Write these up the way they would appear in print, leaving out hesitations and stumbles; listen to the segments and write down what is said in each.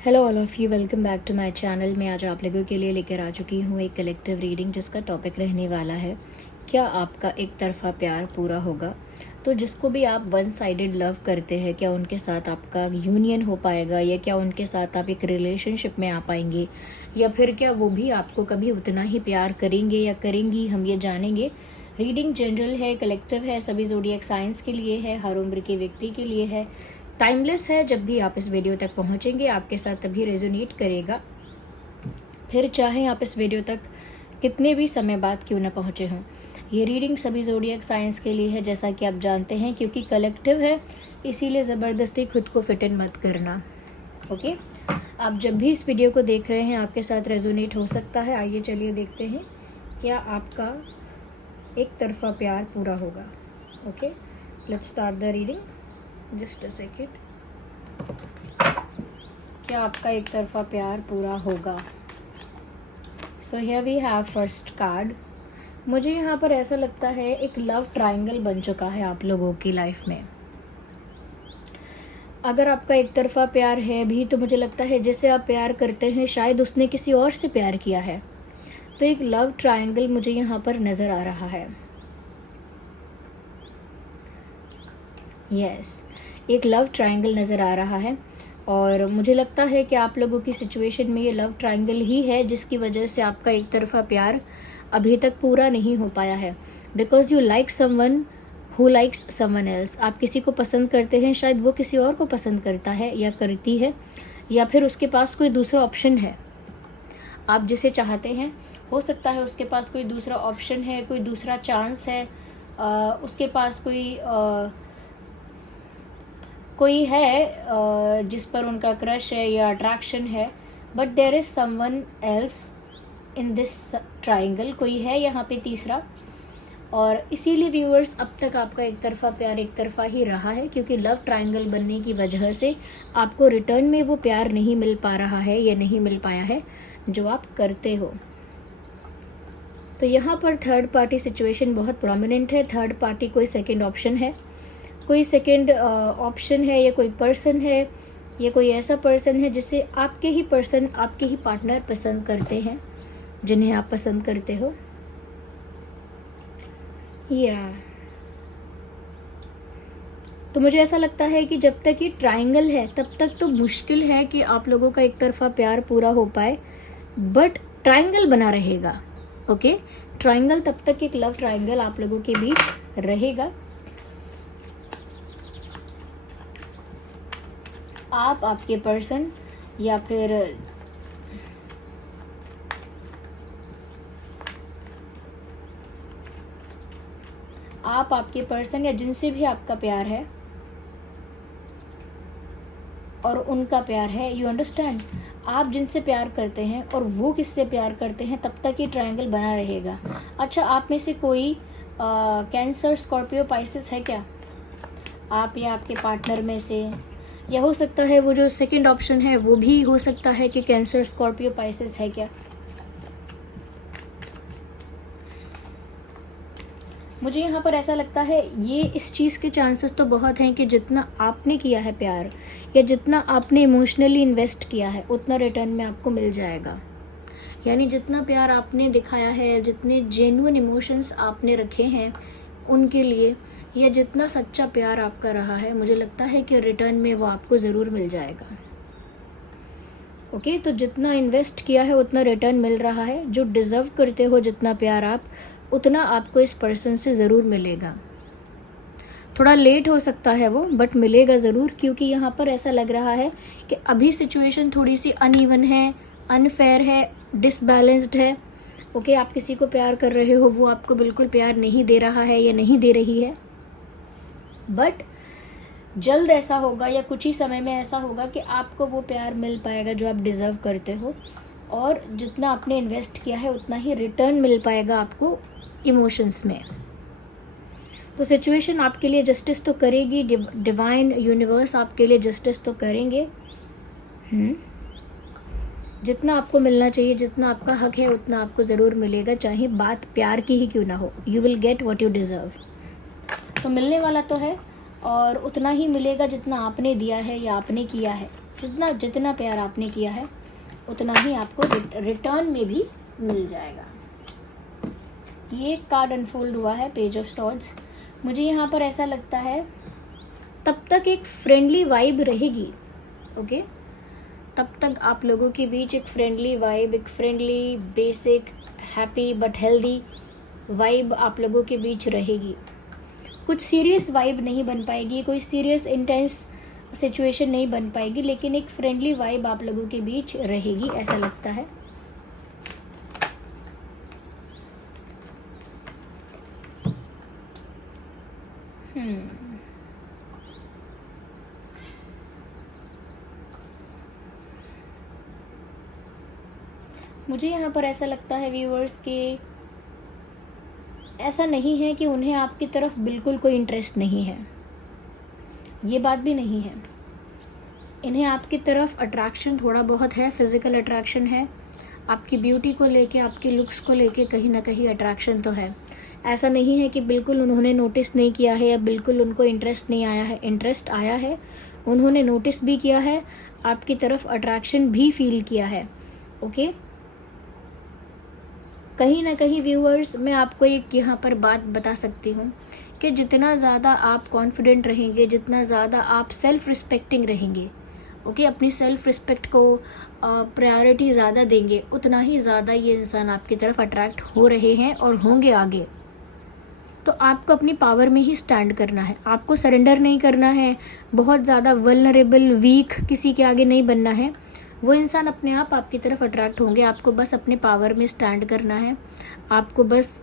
Hello all of you, welcome back to my channel. मैं आज आप लोगों के लिए लेकर आ चुकी हूँ एक कलेक्टिव रीडिंग जिसका टॉपिक रहने वाला है क्या आपका एक तरफ़ा प्यार पूरा होगा। तो जिसको भी आप वन साइडेड लव करते हैं, क्या उनके साथ आपका यूनियन हो पाएगा, या क्या उनके साथ आप एक रिलेशनशिप में आ पाएंगे, या फिर क्या वो भी आपको कभी उतना ही प्यार करेंगे या करेंगी, हम ये जानेंगे। रीडिंग जनरल है, कलेक्टिव है, सभी ज़ोडिएक साइंस के लिए है, हर उम्र के व्यक्ति के लिए है, टाइमलेस है। जब भी आप इस वीडियो तक पहुंचेंगे आपके साथ तभी रेजोनेट करेगा, फिर चाहे आप इस वीडियो तक कितने भी समय बाद क्यों ना पहुंचे हों। ये रीडिंग सभी ज़ोडिएक साइंस के लिए है, जैसा कि आप जानते हैं, क्योंकि कलेक्टिव है इसीलिए ज़बरदस्ती खुद को फिट इन मत करना। ओके, आप जब भी इस वीडियो को देख रहे हैं आपके साथ रेजोनेट हो सकता है। आइए चलिए देखते हैं क्या आपका एक तरफ़ा प्यार पूरा होगा। Okay, let's start the reading. Just a second. क्या आपका एक तरफ़ा प्यार पूरा होगा। So here we have first card. मुझे यहाँ पर ऐसा लगता है एक लव ट्रायंगल बन चुका है आप लोगों की लाइफ में। अगर आपका एक तरफ़ा प्यार है भी तो मुझे लगता है जिसे आप प्यार करते हैं शायद उसने किसी और से प्यार किया है। तो एक लव ट्रायंगल मुझे यहाँ पर नज़र आ रहा है। यस, एक लव ट्रायंगल नज़र आ रहा है और मुझे लगता है कि आप लोगों की सिचुएशन में ये लव ट्रायंगल ही है जिसकी वजह से आपका एक तरफ़ा प्यार अभी तक पूरा नहीं हो पाया है। Because you like someone who likes someone else. आप किसी को पसंद करते हैं, शायद वो किसी और को पसंद करता है या करती है, या फिर उसके पास कोई दूसरा ऑप्शन है। आप जिसे चाहते हैं हो सकता है उसके पास कोई दूसरा ऑप्शन है, कोई दूसरा चांस है, उसके पास कोई है जिस पर उनका क्रश है या अट्रैक्शन है, but there is someone else in this triangle. कोई है यहाँ पे तीसरा, और इसीलिए व्यूअर्स अब तक आपका एक तरफ़ा प्यार एक तरफ़ा ही रहा है, क्योंकि लव ट्रायंगल बनने की वजह से आपको रिटर्न में वो प्यार नहीं मिल पा रहा है या नहीं मिल पाया है जो आप करते हो। तो यहाँ पर थर्ड पार्टी सिचुएशन बहुत प्रोमिनेंट है। थर्ड पार्टी कोई सेकेंड ऑप्शन है, कोई सेकेंड ऑप्शन है, या कोई पर्सन है, या कोई ऐसा पर्सन है जिसे आपके ही पर्सन, आपके ही पार्टनर पसंद करते हैं, जिन्हें आप पसंद करते हो। या तो मुझे ऐसा लगता है कि जब तक ये ट्रायंगल है तब तक तो मुश्किल है कि आप लोगों का एक तरफ़ा प्यार पूरा हो पाए, बट ट्रायंगल बना रहेगा। ओके, ट्रायंगल तब तक एक लव ट्रायंगल आप लोगों के बीच रहेगा। आप, आपके पर्सन, या फिर आप, आपके पर्सन, या जिनसे भी आपका प्यार है और उनका प्यार है। यू अंडरस्टैंड, आप जिनसे प्यार करते हैं और वो किससे प्यार करते हैं, तब तक ये ट्रायंगल बना रहेगा। अच्छा, आप में से कोई कैंसर, स्कॉर्पियो, पाइसेस है क्या? आप या आपके पार्टनर में से, या हो सकता है वो जो सेकंड ऑप्शन है वो भी हो सकता है कि कैंसर, स्कॉर्पियो, पाइसेस है क्या? मुझे यहाँ पर ऐसा लगता है ये इस चीज़ के चांसेस तो बहुत हैं कि जितना आपने किया है प्यार, या जितना आपने इमोशनली इन्वेस्ट किया है, उतना रिटर्न में आपको मिल जाएगा। यानी जितना प्यार आपने दिखाया है, जितने जेन्युइन इमोशंस आपने रखे हैं उनके लिए, या जितना सच्चा प्यार आपका रहा है, मुझे लगता है कि रिटर्न में वो आपको ज़रूर मिल जाएगा। ओके, तो जितना इन्वेस्ट किया है उतना रिटर्न मिल रहा है। जो डिज़र्व करते हो जितना प्यार आप, उतना आपको इस पर्सन से ज़रूर मिलेगा। थोड़ा लेट हो सकता है वो, बट मिलेगा ज़रूर, क्योंकि यहाँ पर ऐसा लग रहा है कि अभी सिचुएशन थोड़ी सी अनइवन है, अनफेयर है, डिसबैलेंस्ड है। ओके, आप किसी को प्यार कर रहे हो, वो आपको बिल्कुल प्यार नहीं दे रहा है या नहीं दे रही है, बट जल्द ऐसा होगा या कुछ ही समय में ऐसा होगा कि आपको वो प्यार मिल पाएगा जो आप डिज़र्व करते हो, और जितना आपने इन्वेस्ट किया है उतना ही रिटर्न मिल पाएगा आपको इमोशंस में। तो सिचुएशन आपके लिए जस्टिस तो करेगी, डिवाइन यूनिवर्स आपके लिए जस्टिस तो करेंगे। जितना आपको मिलना चाहिए, जितना आपका हक है, उतना आपको ज़रूर मिलेगा, चाहे बात प्यार की ही क्यों ना हो। You will get what you deserve. तो मिलने वाला तो है, और उतना ही मिलेगा जितना आपने दिया है या आपने किया है। जितना जितना प्यार आपने किया है उतना ही आपको रिटर्न में भी मिल जाएगा। ये कार्ड अनफोल्ड हुआ है, पेज ऑफ सॉर्ड्स। मुझे यहाँ पर ऐसा लगता है तब तक एक फ्रेंडली वाइब रहेगी, ओके। तब तक आप लोगों के बीच एक फ्रेंडली वाइब, एक friendly basic happy but healthy vibe आप लोगों के बीच रहेगी। कुछ सीरियस वाइब नहीं बन पाएगी, कोई सीरियस इंटेंस सिचुएशन नहीं बन पाएगी, लेकिन एक फ्रेंडली वाइब आप लोगों के बीच रहेगी, ऐसा लगता है। मुझे यहाँ पर ऐसा लगता है व्यूअर्स कि ऐसा नहीं है कि उन्हें आपकी तरफ बिल्कुल कोई इंटरेस्ट नहीं है, ये बात भी नहीं है। इन्हें आपकी तरफ अट्रैक्शन थोड़ा बहुत है, फिज़िकल अट्रैक्शन है, आपकी ब्यूटी को लेके, आपके लुक्स को लेके कहीं ना कहीं अट्रैक्शन तो है। ऐसा नहीं है कि बिल्कुल उन्होंने नोटिस नहीं किया है या बिल्कुल उनको इंटरेस्ट नहीं आया है। इंटरेस्ट आया है, उन्होंने नोटिस भी किया है, आपकी तरफ अट्रैक्शन भी फील किया है, ओके। कहीं ना कहीं व्यूअर्स, मैं आपको एक यहाँ पर बात बता सकती हूँ कि जितना ज़्यादा आप कॉन्फिडेंट रहेंगे, जितना ज़्यादा आप सेल्फ़ रिस्पेक्टिंग रहेंगे, ओके, अपनी सेल्फ़ रिस्पेक्ट को प्रायोरिटी ज़्यादा देंगे, उतना ही ज़्यादा ये इंसान आपकी तरफ अट्रैक्ट हो रहे हैं और होंगे आगे। तो आपको अपनी पावर में ही स्टैंड करना है, आपको सरेंडर नहीं करना है, बहुत ज़्यादा वल्नरेबल वीक किसी के आगे नहीं बनना है। वो इंसान अपने आप आपकी तरफ अट्रैक्ट होंगे। आपको बस अपने पावर में स्टैंड करना है, आपको बस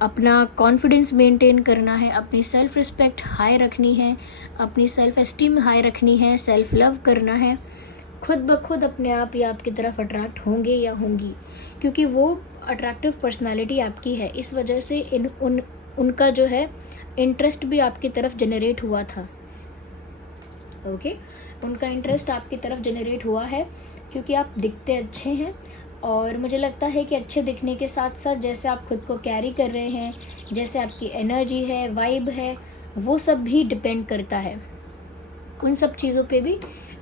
अपना कॉन्फिडेंस मेंटेन करना है, अपनी सेल्फ रिस्पेक्ट हाई रखनी है, अपनी सेल्फ एस्टीम हाई रखनी है, सेल्फ लव करना है। खुद ब खुद अपने आप ही आपकी तरफ अट्रैक्ट होंगे या होंगी, क्योंकि वो अट्रैक्टिव पर्सनालिटी आपकी है। इस वजह से उनका जो है इंटरेस्ट भी आपकी तरफ जनरेट हुआ था, ओके। उनका इंटरेस्ट आपकी तरफ जनरेट हुआ है क्योंकि आप दिखते अच्छे हैं, और मुझे लगता है कि अच्छे दिखने के साथ साथ जैसे आप खुद को कैरी कर रहे हैं, जैसे आपकी एनर्जी है, वाइब है, वो सब भी डिपेंड करता है। उन सब चीज़ों पे भी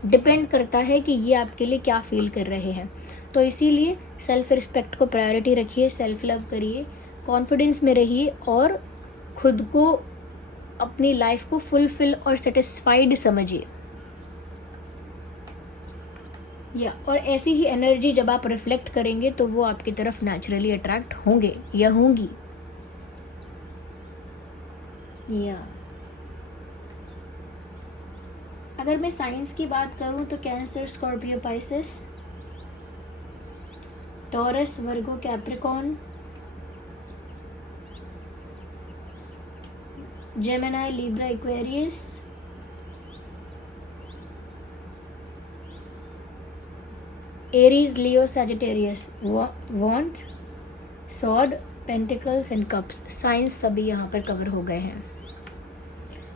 डिपेंड करता है कि ये आपके लिए क्या फील कर रहे हैं। तो इसीलिए सेल्फ रिस्पेक्ट को प्रायोरिटी रखिए, सेल्फ लव करिए, कॉन्फिडेंस में रहिए और खुद को, अपनी लाइफ को फुलफिल और सेटिस्फाइड समझिए। और ऐसी ही एनर्जी जब आप रिफ्लेक्ट करेंगे तो वो आपकी तरफ नेचुरली अट्रैक्ट होंगे या होंगी। अगर मैं साइंस की बात करूं तो Cancer, Scorpio, Pisces, Taurus, Virgo, Capricorn, Gemini, Libra, Aquarius, Aries, Leo, Sagittarius, wand, sword, pentacles and cups, signs सभी यहाँ पर कवर हो गए हैं।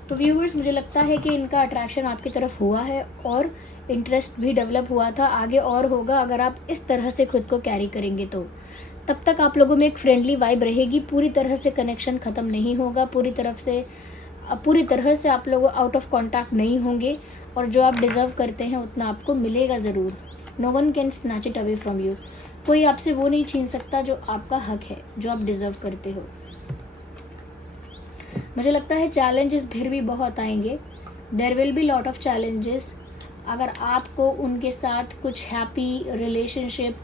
तो व्यूअर्स, मुझे लगता है कि इनका अट्रैक्शन आपकी तरफ हुआ है और इंटरेस्ट भी डेवलप हुआ था, आगे और होगा अगर आप इस तरह से खुद को कैरी करेंगे तो। तब तक आप लोगों में एक फ्रेंडली वाइब रहेगी, पूरी तरह से कनेक्शन ख़त्म नहीं होगा, पूरी तरह से आप लोग आउट ऑफ कॉन्टैक्ट नहीं होंगे, और जो आप डिज़र्व करते हैं उतना आपको मिलेगा ज़रूर। No one can snatch it away from you. कोई आपसे वो नहीं छीन सकता जो आपका हक है, जो आप डिज़र्व करते हो। मुझे लगता है चैलेंजेस फिर भी बहुत आएंगे, there will be lot of challenges. अगर आपको उनके साथ कुछ हैप्पी रिलेशनशिप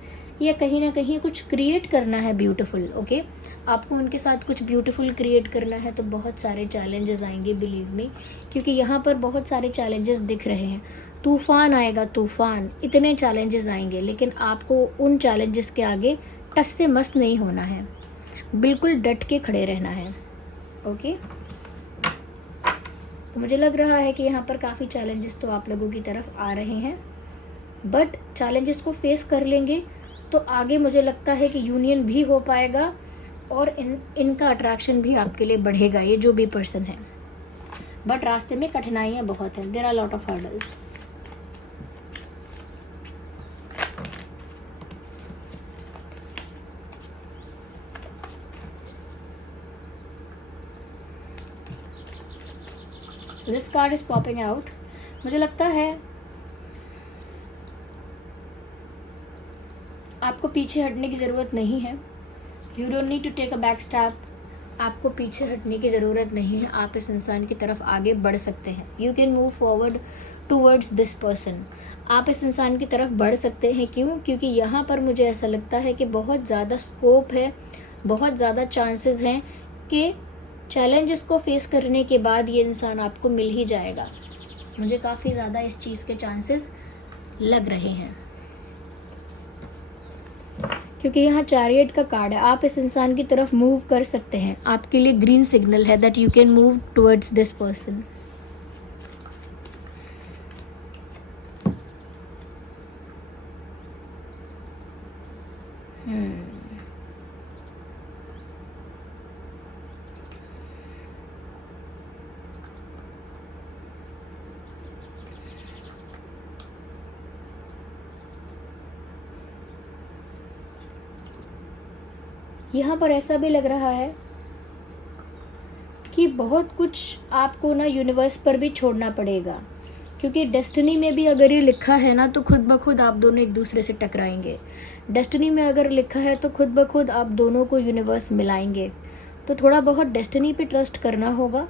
या कहीं ना कहीं कुछ क्रिएट करना है ब्यूटीफुल, ओके, आपको उनके साथ कुछ ब्यूटीफुल क्रिएट करना है तो बहुत सारे चैलेंजेस आएंगे, बिलीव मी, क्योंकि यहाँ पर बहुत सारे चैलेंजेस दिख रहे हैं। तूफ़ान आएगा, तूफ़ान, इतने चैलेंजेस आएंगे, लेकिन आपको उन चैलेंजेस के आगे टस से मस नहीं होना है, बिल्कुल डट के खड़े रहना है, ओके। तो मुझे लग रहा है कि यहाँ पर काफ़ी चैलेंजेस तो आप लोगों की तरफ आ रहे हैं, बट चैलेंजेस को फेस कर लेंगे तो आगे मुझे लगता है कि यूनियन भी हो पाएगा और इनका अट्रैक्शन भी आपके लिए बढ़ेगा, ये जो भी पर्सन है। बट रास्ते में कठिनाइयाँ बहुत हैं, there are lot of hurdles. This card is popping out. मुझे लगता है पीछे हटने की ज़रूरत नहीं है। You don't need to take a back step. आपको पीछे हटने की ज़रूरत नहीं है, आप इस इंसान की तरफ आगे बढ़ सकते हैं। You can move forward towards this person. आप इस इंसान की तरफ बढ़ सकते हैं। क्यों? क्योंकि यहाँ पर मुझे ऐसा लगता है कि बहुत ज़्यादा स्कोप है, बहुत ज़्यादा चांसेस हैं कि चैलेंजेस को फेस करने के बाद ये इंसान आपको मिल ही जाएगा। मुझे काफ़ी ज़्यादा इस चीज़ के चांसेस लग रहे हैं, क्योंकि यहाँ चैरियट का कार्ड है। आप इस इंसान की तरफ मूव कर सकते हैं। आपके लिए ग्रीन सिग्नल है that you can move towards this person. यहाँ पर ऐसा भी लग रहा है कि बहुत कुछ आपको ना यूनिवर्स पर भी छोड़ना पड़ेगा, क्योंकि डेस्टिनी में भी अगर ये लिखा है ना तो खुद ब खुद आप दोनों एक दूसरे से टकराएंगे। डेस्टिनी में अगर लिखा है तो खुद ब खुद आप दोनों को यूनिवर्स मिलाएंगे। तो थोड़ा बहुत डेस्टिनी पे ट्रस्ट करना होगा।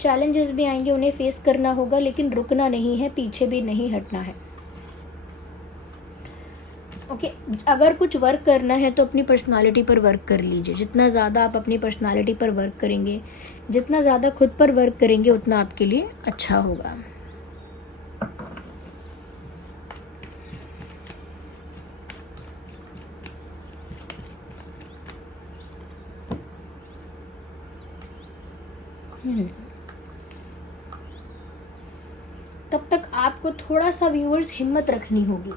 चैलेंजेस भी आएंगे, उन्हें फेस करना होगा, लेकिन रुकना नहीं है, पीछे भी नहीं हटना है। ओके, अगर कुछ वर्क करना है तो अपनी पर्सनालिटी पर वर्क कर लीजिए। जितना ज़्यादा आप अपनी पर्सनालिटी पर वर्क करेंगे, जितना ज़्यादा खुद पर वर्क करेंगे, उतना आपके लिए अच्छा होगा। तब तक आपको थोड़ा सा व्यूअर्स हिम्मत रखनी होगी।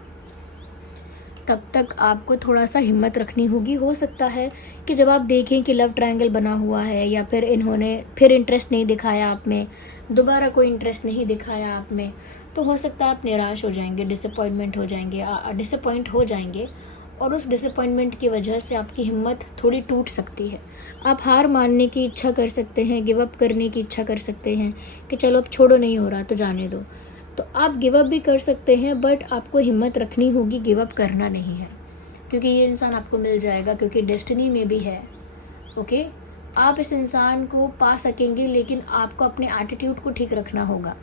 तब तक आपको थोड़ा सा हिम्मत रखनी होगी। हो सकता है कि जब आप देखें कि लव ट्रायंगल बना हुआ है या फिर इन्होंने फिर इंटरेस्ट नहीं दिखाया आप में, दोबारा कोई इंटरेस्ट नहीं दिखाया आप में, तो हो सकता है आप निराश हो जाएंगे, डिसअपॉइंट हो जाएंगे और उस डिसअपॉइंटमेंट की वजह से आपकी हिम्मत थोड़ी टूट सकती है। आप हार मानने की इच्छा कर सकते हैं, गिव अप करने की इच्छा कर सकते हैं कि चलो अब छोड़ो, नहीं हो रहा तो जाने दो। तो आप गिव अप भी कर सकते हैं, बट आपको हिम्मत रखनी होगी, गिव अप करना नहीं है, क्योंकि ये इंसान आपको मिल जाएगा, क्योंकि डेस्टिनी में भी है। ओके, आप इस इंसान को पा सकेंगे, लेकिन आपको अपने एटीट्यूड को ठीक रखना होगा।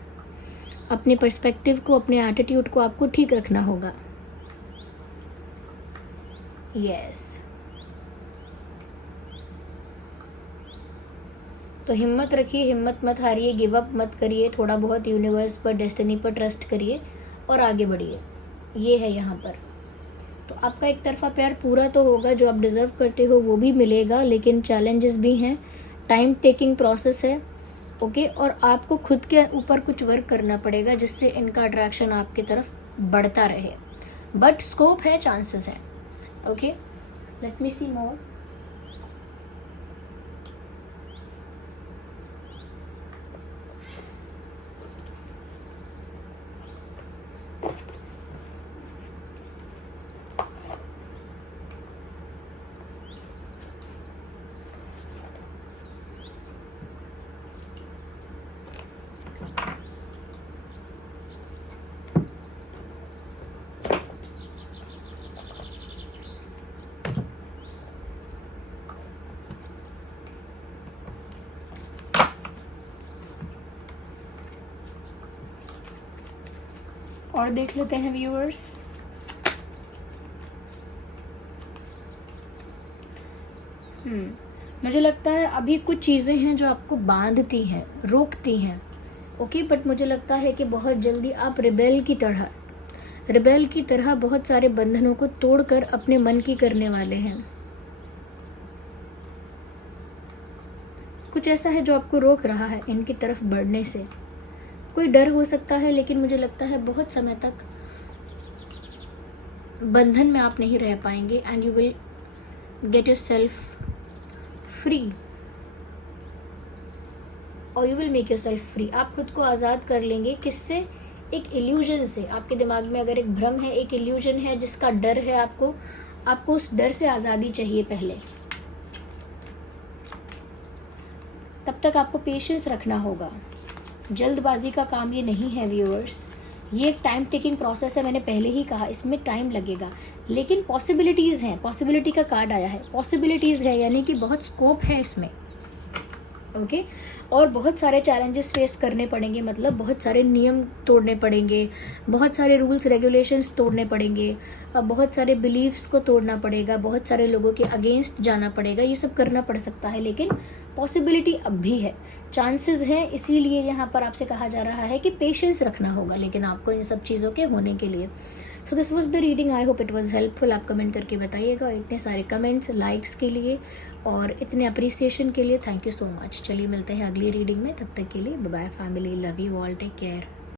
अपने पर्सपेक्टिव को, अपने एटीट्यूड को आपको ठीक रखना होगा। यस, तो हिम्मत रखिए, हिम्मत मत हारिए, गिव अप मत करिए, थोड़ा बहुत यूनिवर्स पर, डेस्टिनी पर ट्रस्ट करिए और आगे बढ़िए। ये है यहाँ पर। तो आपका एक तरफा प्यार पूरा तो होगा, जो आप डिज़र्व करते हो वो भी मिलेगा, लेकिन चैलेंजेस भी हैं, टाइम टेकिंग प्रोसेस है। ओके, और आपको खुद के ऊपर कुछ वर्क करना पड़ेगा जिससे इनका अट्रैक्शन आपकी तरफ बढ़ता रहे, बट स्कोप है, चांसेस हैं। ओके, लेट मी सी मोर। और देख लेते हैं व्यूअर्स। मुझे लगता है अभी कुछ चीज़ें हैं जो आपको बांधती हैं, रोकती हैं। ओके, बट मुझे लगता है कि बहुत जल्दी आप रिबेल की तरह बहुत सारे बंधनों को तोड़कर अपने मन की करने वाले हैं। कुछ ऐसा है जो आपको रोक रहा है इनकी तरफ बढ़ने से। कोई डर हो सकता है, लेकिन मुझे लगता है बहुत समय तक बंधन में आप नहीं रह पाएंगे and you will get yourself free, और you will make yourself free. आप खुद को आज़ाद कर लेंगे। किससे? एक इल्यूजन से। आपके दिमाग में अगर एक भ्रम है, एक इल्यूजन है जिसका डर है, आपको उस डर से आज़ादी चाहिए पहले। तब तक आपको पेशेंस रखना होगा। जल्दबाजी का काम ये नहीं है व्यूअर्स। ये एक टाइम टेकिंग प्रोसेस है, मैंने पहले ही कहा इसमें टाइम लगेगा, लेकिन पॉसिबिलिटीज़ हैं। पॉसिबिलिटी का कार्ड आया है, पॉसिबिलिटीज़ है यानी कि बहुत स्कोप है इसमें। ओके और बहुत सारे चैलेंजेस फेस करने पड़ेंगे, मतलब बहुत सारे नियम तोड़ने पड़ेंगे, बहुत सारे रूल्स रेगुलेशंस तोड़ने पड़ेंगे, अब बहुत सारे बिलीव्स को तोड़ना पड़ेगा, बहुत सारे लोगों के अगेंस्ट जाना पड़ेगा, ये सब करना पड़ सकता है, लेकिन पॉसिबिलिटी अब भी है, चांसेस हैं। इसीलिए यहाँ पर आपसे कहा जा रहा है कि पेशेंस रखना होगा लेकिन आपको इन सब चीज़ों के होने के लिए। So this was the reading, I hope it was helpful. आप कमेंट करके बताइएगा। इतने सारे कमेंट्स, लाइक्स के लिए और इतने अप्रिसिएशन के लिए थैंक यू सो मच। चलिए मिलते हैं अगली रीडिंग में, तब तक के लिए bye bye family, love you all, take care.